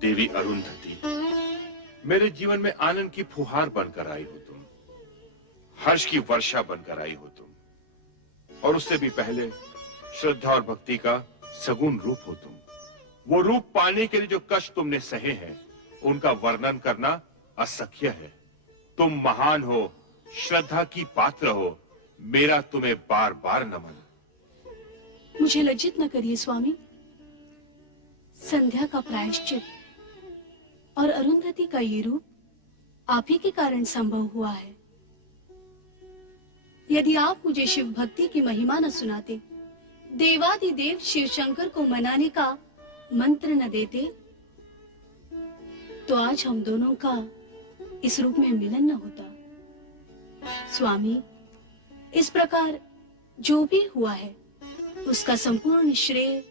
देवी अरुंधति, मेरे जीवन में आनंद की फुहार बनकर आई हो तुम, हर्ष की वर्षा बनकर आई हो तुम, और उससे भी पहले श्रद्धा और भक्ति का सगुण रूप हो तुम। वो रूप पाने के लिए जो कष्ट तुमने सहे हैं, उनका वर्णन करना असख्य है। तुम महान हो, श्रद्धा की पात्र हो, मेरा तुम्हें बार बार नमन। मुझे लज्जित न करिए स्वामी। संध्या का प्रायश्चित और अरुंधति का ये रूप आप ही के कारण संभव हुआ है। यदि आप मुझे शिव भक्ति की महिमा न सुनाते, देवादिदेव शिव शंकर को मनाने का मंत्र न देते, तो आज हम दोनों का इस रूप में मिलन न होता। स्वामी, इस प्रकार जो भी हुआ है उसका संपूर्ण श्रेय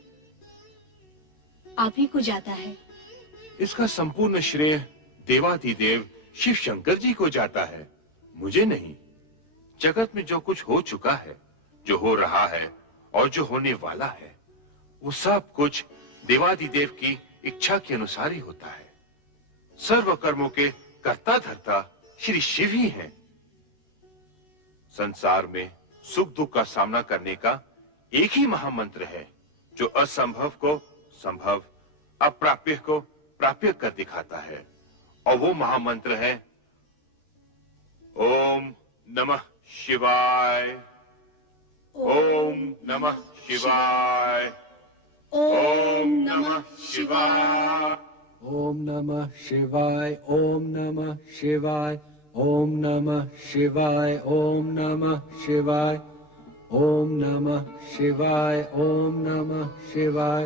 आप ही को जाता है। इसका संपूर्ण श्रेय देवाधिदेव शिव शंकर जी को जाता है, मुझे नहीं। जगत में जो कुछ हो चुका है, जो हो रहा है और जो होने वाला है, वो सब कुछ देवाधिदेव की इच्छा के अनुसार ही होता है। सर्व कर्मों के कर्ता धर्ता श्री शिव ही हैं। संसार में सुख दुख का सामना करने का एक ही महामंत्र है, जो असंभव को संभव, अप्राप्य को प्राप्य कर दिखाता है, और वो महामंत्र है ओम नमः शिवाय। ओम नमः शिवाय। ओम नमः शिवाय। ओम नमः शिवाय। ओम नमः शिवाय। ओम नमः शिवाय। ओम नमः शिवाय। ओम नमः शिवाय। ओम नमः शिवाय।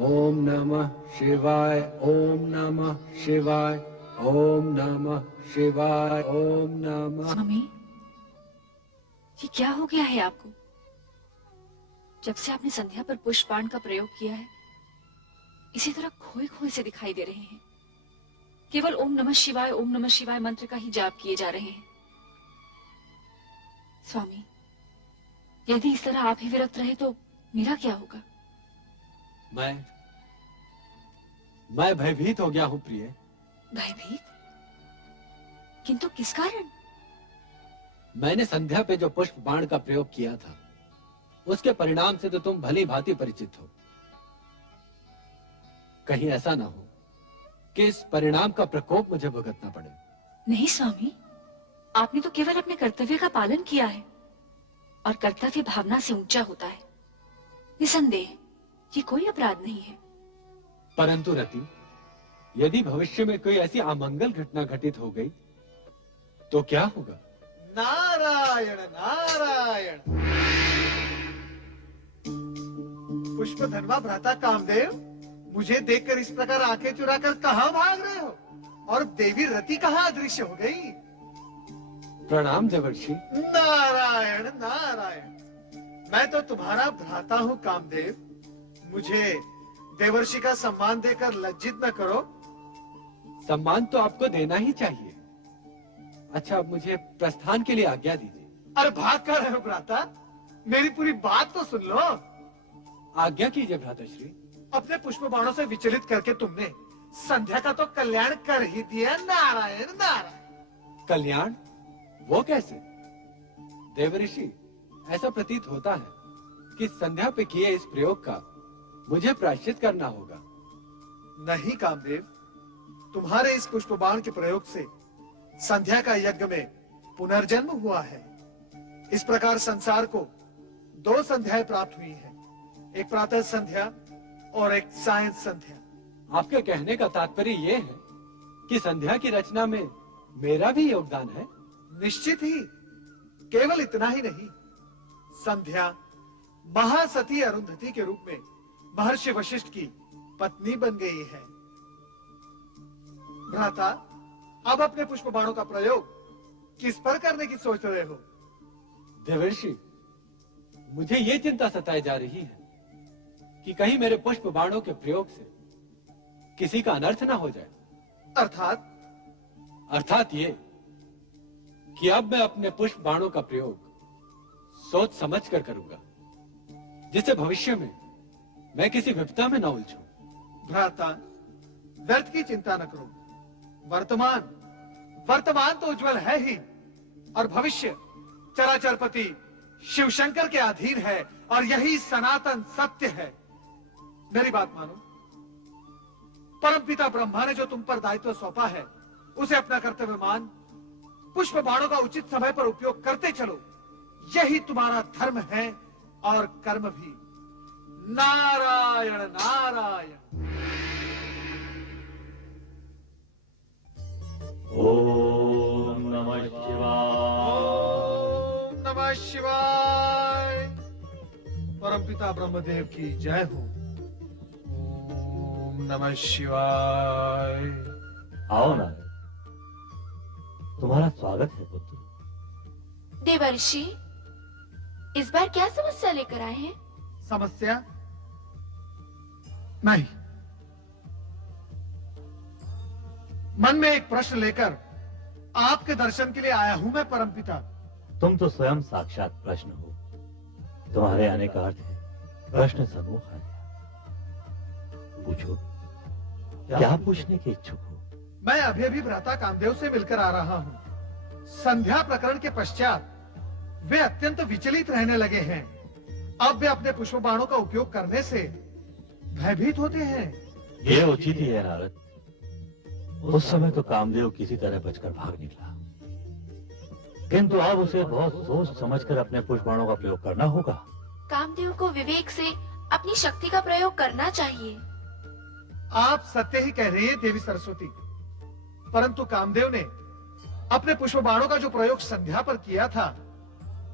ओम नमः शिवाय। ओम नमः शिवाय। ओम नमः शिवाय। ओम नमः। स्वामी, ये क्या हो गया है आपको? जब से आपने संध्या पर पुष्पबाण का प्रयोग किया है, इसी तरह खोए खोए से दिखाई दे रहे हैं। केवल ओम नमः शिवाय मंत्र का ही जाप किए जा रहे हैं। स्वामी, यदि इस तरह आप ही विरक्त रहे तो मेरा क्या होगा? मैं भयभीत हो गया हूँ प्रिय। भयभीत? किंतु किस कारण? मैंने संध्या पे जो पुष्प बाण का प्रयोग किया था, उसके परिणाम से तो तुम भली भांति परिचित हो। कहीं ऐसा ना हो कि इस परिणाम का प्रकोप मुझे भुगतना पड़े। नहीं स्वामी, आपने तो केवल अपने कर्तव्य का पालन किया है, और कर्तव्य भावना से ऊंचा होता है। निसंदेह ये कोई अपराध नहीं है। परंतु रति, यदि भविष्य में कोई ऐसी अमंगल घटना घटित हो गई तो क्या होगा? नारायण नारायण। पुष्पधनवा भ्राता कामदेव, मुझे देखकर इस प्रकार आंखें चुराकर कहां भाग रहे हो? और देवी रति कहां अदृश्य हो गई? प्रणाम देवर्षि। नारायण नारायण। मैं तो तुम्हारा भ्राता हूँ कामदेव, मुझे देवर्षि का सम्मान देकर लज्जित न करो। सम्मान तो आपको देना ही चाहिए। अच्छा, अब मुझे प्रस्थान के लिए आज्ञा दीजिए। अरे भाग कर रहे हो भ्राता? मेरी पूरी बात तो सुन लो। आज्ञा कीजिए भ्राताश्री। अपने पुष्प बाणों से विचलित करके तुमने संध्या का तो कल्याण कर ही दिया। नारायण नारायण। कल्याण? वो कैसे? देवऋषि, ऐसा प्रतीत होता है कि संध्या पे किए इस प्रयोग का मुझे प्रायश्चित करना होगा। नहीं कामदेव, तुम्हारे इस पुष्प बाण के प्रयोग से संध्या का यज्ञ में पुनर्जन्म हुआ है। इस प्रकार संसार को 2 संध्याएं प्राप्त हुई है, एक प्रातः संध्या और एक सायं संध्या। आपके कहने का तात्पर्य ये है कि संध्या की रचना में मेरा भी योगदान है? निश्चित ही। केवल इतना ही नहीं, संध्या महासती अरुंधति के रूप में महर्षि वशिष्ठ की पत्नी बन गई है। भ्राता, अब अपने पुष्प बाणों का प्रयोग किस पर करने की सोच रहे हो? देवर्षि, मुझे ये चिंता सताई जा रही है कि कहीं मेरे पुष्प बाणों के प्रयोग से किसी का अनर्थ ना हो जाए। अर्थात? अर्थात ये कि अब मैं अपने पुष्प बाणों का प्रयोग सोच समझ कर करूंगा, जिससे भविष्य में मैं किसी विपदा में न उलझूं। भ्राता, व्यर्थ की चिंता न करो। वर्तमान तो उज्जवल है ही, और भविष्य चराचरपति शिव शंकर के अधीन है, और यही सनातन सत्य है। मेरी बात मानो। परमपिता ब्रह्मा ने जो तुम पर दायित्व सौंपा है, उसे अपना कर्तव्य मान पुष्प बाणों का उचित समय पर उपयोग करते चलो। यही तुम्हारा धर्म है और कर्म भी। नारायण नारायण। ओम नमः शिवाय। ओम नमः शिवाय। परमपिता ब्रह्मदेव की जय हो। ओम नमः शिवाय। आओ ना, तुम्हारा स्वागत है पुत्र। देवर्षि, इस बार क्या समस्या लेकर आए हैं? समस्या नहीं, मन में एक प्रश्न लेकर आपके दर्शन के लिए आया हूं मैं परमपिता। तुम तो स्वयं साक्षात प्रश्न हो। तुम्हारे आने का अर्थ है प्रश्न समूह आ गया। पूछो, क्या पूछने के इच्छुक हो? मैं अभी अभी भ्राता कामदेव से मिलकर आ रहा हूं। संध्या प्रकरण के पश्चात वे अत्यंत विचलित रहने लगे हैं। अब वे अपने पुष्प बाणों का उपयोग करने से भयभीत होते हैं। ये उचित ही है नारद। उस समय तो कामदेव किसी तरह बचकर भाग निकला, किंतु अब उसे बहुत सोच समझकर अपने पुष्प बाणों का प्रयोग करना होगा। कामदेव को विवेक से अपनी शक्ति का प्रयोग करना चाहिए। आप सत्य ही कह रही हैं देवी सरस्वती, परंतु कामदेव ने अपने पुष्प बाणों का जो प्रयोग संध्या पर किया था,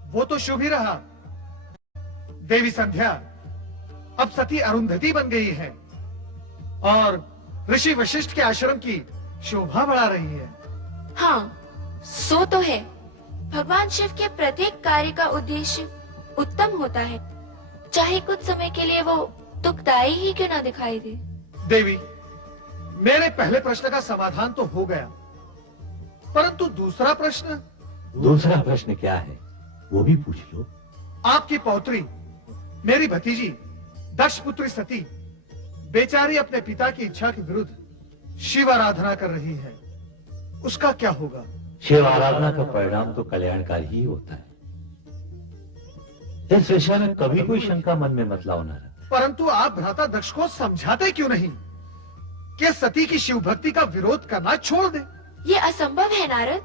वो तो शुभ ही रहा। देवी संध्या अब सती अरुंधति बन गई है और ऋषि वशिष्ठ के आश्रम की शोभा बढ़ा रही है। हाँ, सो तो है। भगवान शिव के प्रत्येक कार्य का उद्देश्य उत्तम होता है, चाहे कुछ समय के लिए वो दुखदायी ही क्यों न दिखाई दे। देवी, मेरे पहले प्रश्न का समाधान तो हो गया, परंतु दूसरा प्रश्न? दूसरा प्रश्न क्या है, वो भी पूछ लो। आपकी पौत्री, मेरी भतीजी दक्ष पुत्री सती, बेचारी अपने पिता की इच्छा के विरुद्ध शिव आराधना कर रही है, उसका क्या होगा? शिव आराधना का परिणाम तो कल्याणकारी ही होता है। इस विषय में कभी कोई शंका मन में मत लाओ नारद। परंतु आप भ्राता दक्ष को समझाते क्यों नहीं कि सती की शिव भक्ति का विरोध करना छोड़ दे? ये असंभव है नारद।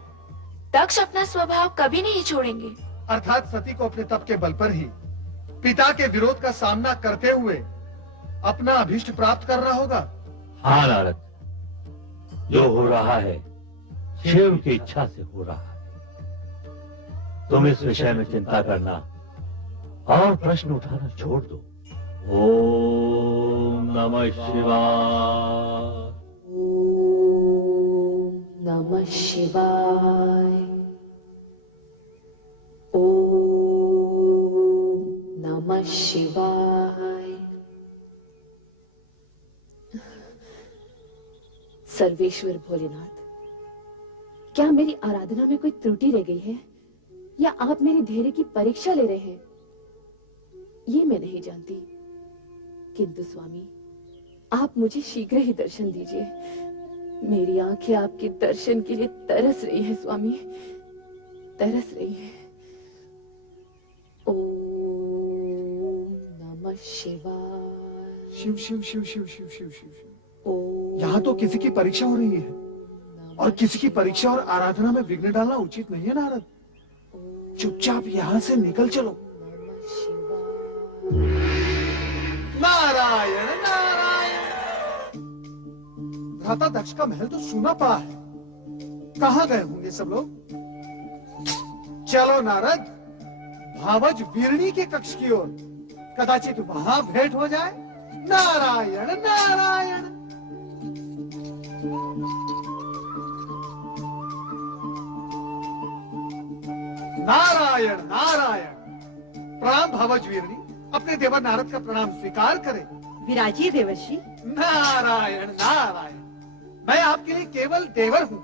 दक्ष अपना स्वभाव कभी नहीं छोड़ेंगे। अर्थात सती को अपने तप के बल पर ही पिता के विरोध का सामना करते हुए अपना अभीष्ट प्राप्त करना होगा। हाँ नारद, जो हो रहा है शिव की इच्छा से हो रहा है। तुम इस विषय में चिंता करना और प्रश्न उठाना छोड़ दो। ओम नमः शिवाय। ओम नमः शिवाय। ओम नमः शिवाय। सर्वेश्वर भोलेनाथ, क्या मेरी आराधना में कोई त्रुटि रह गई है या आप मेरे धैर्य की परीक्षा ले रहे हैं? ये मैं नहीं जानती, किंतु स्वामी आप मुझे शीघ्र ही दर्शन दीजिए। मेरी आंखें आपके दर्शन के लिए तरस रही हैं स्वामी, तरस रही हैं। ओम नमः शिवाय। शिव शिव शिव शिव शिव शिव शिव। यहाँ तो किसी की परीक्षा हो रही है और किसी की परीक्षा और आराधना में विघ्न डालना उचित नहीं है नारद। चुपचाप यहाँ से निकल चलो। नारायण नारायण। भ्राता दक्ष का महल तो सूना पड़ा है, कहाँ गए होंगे सब लोग? चलो नारद, भावज वीरणी के कक्ष की ओर, कदाचित वहां भेंट हो जाए। नारायण नारायण। नारायण नारायण। प्रणाम भावज वीरणी, अपने देवर नारद का प्रणाम स्वीकार करें। विराजिए देवर्षि। नारायण नारायण। मैं आपके लिए केवल देवर हूँ,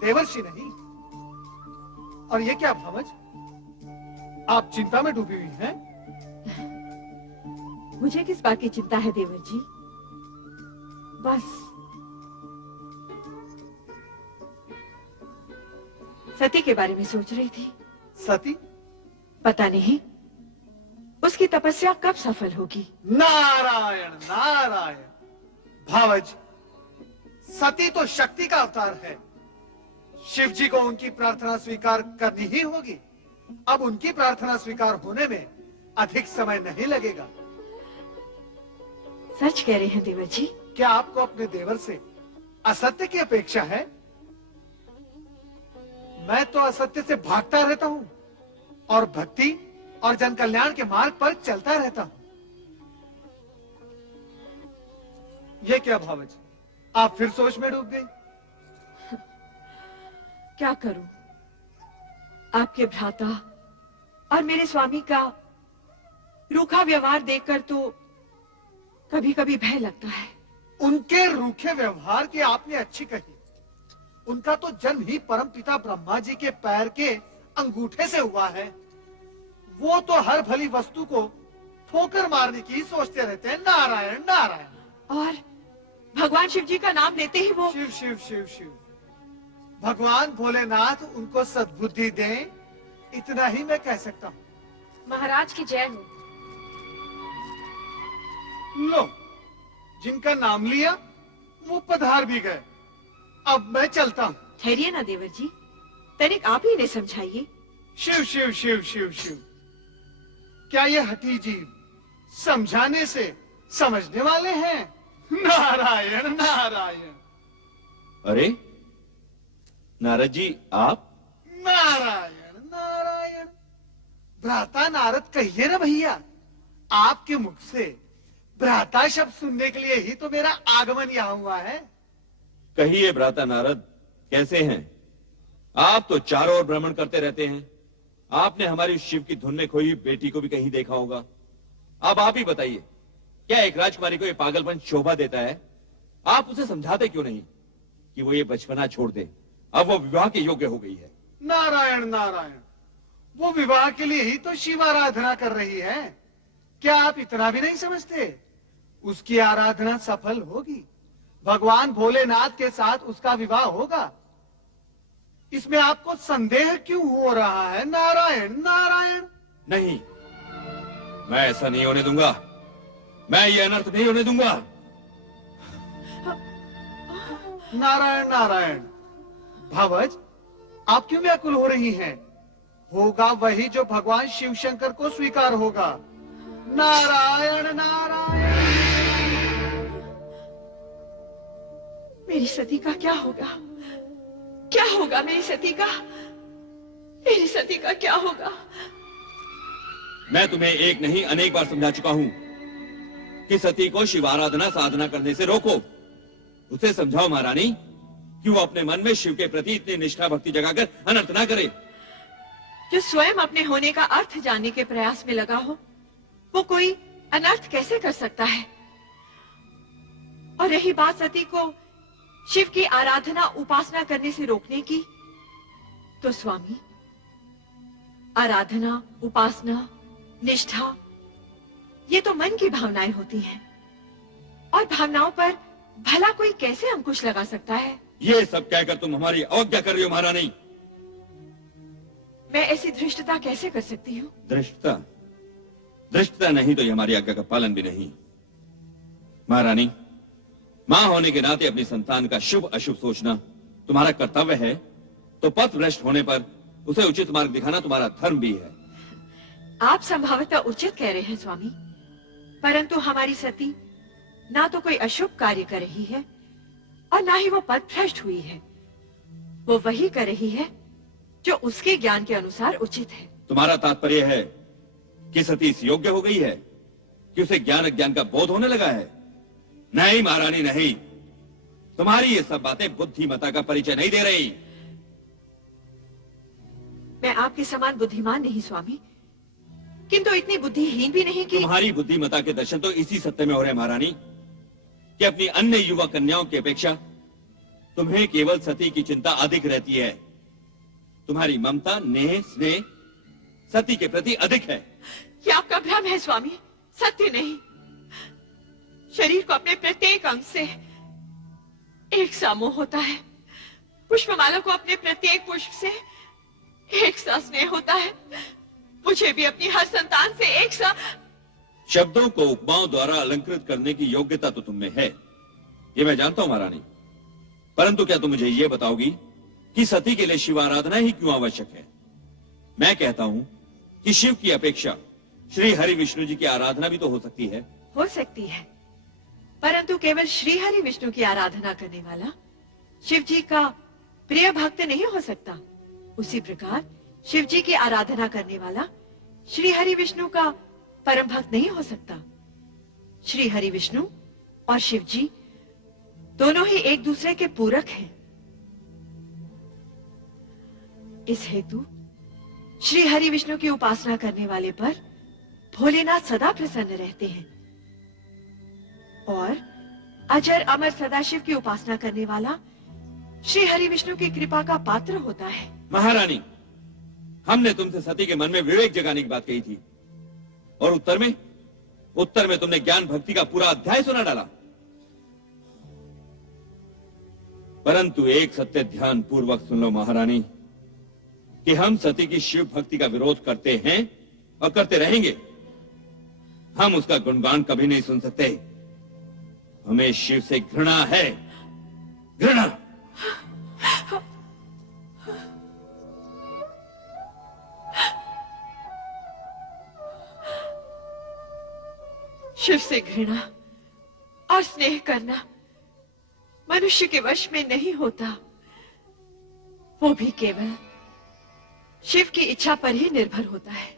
देवर्षि नहीं। और ये क्या भावज, आप चिंता में डूबी हुई हैं? मुझे किस बात की चिंता है देवर जी? बस सती के बारे में सोच रही थी। सती? पता नहीं उसकी तपस्या कब सफल होगी। नारायण नारायण। भावज, सती तो शक्ति का अवतार है। शिव जी को उनकी प्रार्थना स्वीकार करनी ही होगी। अब उनकी प्रार्थना स्वीकार होने में अधिक समय नहीं लगेगा। सच कह रहे हैं देवर जी। क्या आपको अपने देवर से असत्य की अपेक्षा है? मैं तो असत्य से भागता रहता हूँ और भक्ति और जन कल्याण के मार्ग पर चलता रहता हूँ। ये क्या भावज, आप फिर सोच में डूब गई? क्या करूं, आपके भ्राता और मेरे स्वामी का रूखा व्यवहार देखकर तो कभी कभी भय लगता है। उनके रूखे व्यवहार की आपने अच्छी कही। उनका तो जन्म ही परमपिता ब्रह्मा जी के पैर के अंगूठे से हुआ है। वो तो हर भली वस्तु को ठोकर मारने की सोचते रहते हैं। नारायण नारायण। और भगवान शिव जी का नाम लेते ही वो शिव शिव शिव शिव। भगवान भोलेनाथ उनको सद्बुद्धि दें, इतना ही मैं कह सकता हूँ। महाराज की जय हो। लो, जिनका नाम लिया वो पधार भी गए। अब मैं चलता हूँ। ठहरिए ना देवर जी, तनिक आप ही ने समझाइए। शिव शिव शिव शिव शिव। क्या ये हठी जीव समझाने से समझने वाले हैं? नारायण नारायण। अरे नारद जी, आप? नारायण नारायण। भ्राता नारद कहिए ना भैया। आपके मुख से भ्राता शब्द सुनने के लिए ही तो मेरा आगमन यहाँ हुआ है। कहिए भ्राता नारद, कैसे हैं? आप तो चारों ओर भ्रमण करते रहते हैं। आपने हमारी शिव की धुन में खोई बेटी को भी कहीं देखा होगा। अब आप ही बताइए, क्या एक राजकुमारी को ये पागलपन शोभा देता है? आप उसे समझाते क्यों नहीं कि वो ये बचपना छोड़ दे? अब वो विवाह के योग्य हो गई है। नारायण नारायण। वो विवाह के लिए ही तो शिव आराधना कर रही है। क्या आप इतना भी नहीं समझते? उसकी आराधना सफल होगी, भगवान भोलेनाथ के साथ उसका विवाह होगा। इसमें आपको संदेह क्यों हो रहा है? नारायण नारायण। नहीं, मैं ऐसा नहीं होने दूंगा। मैं ये अनर्थ नहीं होने दूंगा। नारायण नारायण। भवज, आप क्यों व्याकुल हो रही हैं? होगा वही जो भगवान शिव शंकर को स्वीकार होगा। नारायण नारायण। मेरी सती का क्या होगा? क्या होगा मेरी सती का? मेरी सती का क्या होगा? मैं तुम्हें एक नहीं अनेक बार समझा चुका हूं कि सती को शिव आराधना साधना करने से रोको। उसे समझाओ महारानी कि वो अपने मन में शिव के प्रति इतनी निष्ठा भक्ति जगाकर अनर्थ ना करे। जो स्वयं अपने होने का अर्थ जानने के प्रयास में लगा हो, वो कोई अनर्थ कैसे कर सकता है? और रही बात सती को शिव की आराधना उपासना करने से रोकने की, तो स्वामी, आराधना, उपासना, निष्ठा, ये तो मन की भावनाएं होती हैं, और भावनाओं पर भला कोई कैसे अंकुश लगा सकता है? ये सब कहकर तुम हमारी अवज्ञा कर रही हो महारानी। मैं ऐसी धृष्टता कैसे कर सकती हूँ? धृष्टता? धृष्टता नहीं तो ये हमारी आज्ञा का पालन भी नहीं। महारानी, मां होने के नाते अपनी संतान का शुभ अशुभ सोचना तुम्हारा कर्तव्य है, तो पथ भ्रष्ट होने पर उसे उचित मार्ग दिखाना तुम्हारा धर्म भी है। आप संभवतः उचित कह रहे हैं स्वामी, परंतु हमारी सती ना तो कोई अशुभ कार्य कर रही है और ना ही वो पथ भ्रष्ट हुई है। वो वही कर रही है जो उसके ज्ञान के अनुसार उचित है। तुम्हारा तात्पर्य है कि सती इस योग्य हो गई है कि उसे ज्ञान अज्ञान का बोध होने लगा है? नहीं महारानी नहीं, तुम्हारी ये सब बातें बुद्धिमता का परिचय नहीं दे रही। मैं आपके समान बुद्धिमान नहीं स्वामी, किंतु इतनी बुद्धिहीन भी नहीं कि तुम्हारी बुद्धिमता के दर्शन तो इसी सत्य में हो रहे महारानी कि अपनी अन्य युवा कन्याओं की अपेक्षा तुम्हें केवल सती की चिंता अधिक रहती है। तुम्हारी ममता, नेह, स्नेह सती के प्रति अधिक है। ये आपका भ्रम है स्वामी, सत्य नहीं। शरीर को अपने प्रत्येक अंग से एक सा मोह होता है। पुष्पमाला को अपने प्रत्येक पुष्प से एक सा स्नेह होता है। मुझे भी अपनी हर संतान से एक सा। शब्दों को उपमाओं द्वारा अलंकृत करने की योग्यता तो तुम में है, ये मैं जानता हूं महारानी, परंतु क्या तुम मुझे ये बताओगी कि सती के लिए शिव आराधना ही क्यों आवश्यक है? मैं कहता हूं कि शिव की अपेक्षा श्री हरि विष्णु जी की आराधना भी तो हो सकती है। हो सकती है, परंतु केवल श्री हरि विष्णु की आराधना करने वाला शिव जी का प्रिय भक्त नहीं हो सकता। उसी प्रकार शिव जी की आराधना करने वाला श्री हरि विष्णु का परम भक्त नहीं हो सकता। श्री हरि विष्णु और शिव जी दोनों ही एक दूसरे के पूरक हैं। इस हेतु श्री हरि विष्णु की उपासना करने वाले पर भोलेनाथ सदा प्रसन्न रहते हैं, और अजर अमर सदाशिव की उपासना करने वाला श्री हरि विष्णु की कृपा का पात्र होता है। महारानी, हमने तुमसे सती के मन में विवेक जगाने की बात कही थी, और उत्तर में तुमने ज्ञान भक्ति का पूरा अध्याय सुना डाला। परंतु एक सत्य ध्यान पूर्वक सुन लो महारानी कि हम सती की शिव भक्ति का विरोध करते हैं और करते रहेंगे। हम उसका गुणगान कभी नहीं सुन सकते। हमें शिव से घृणा है, घृणा। शिव से घृणा और स्नेह करना मनुष्य के वश में नहीं होता। वो भी केवल शिव की इच्छा पर ही निर्भर होता है।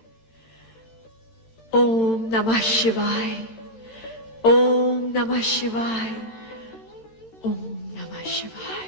ओम नमः शिवाय, ओम नमः शिवाय, ओम नमः शिवाय।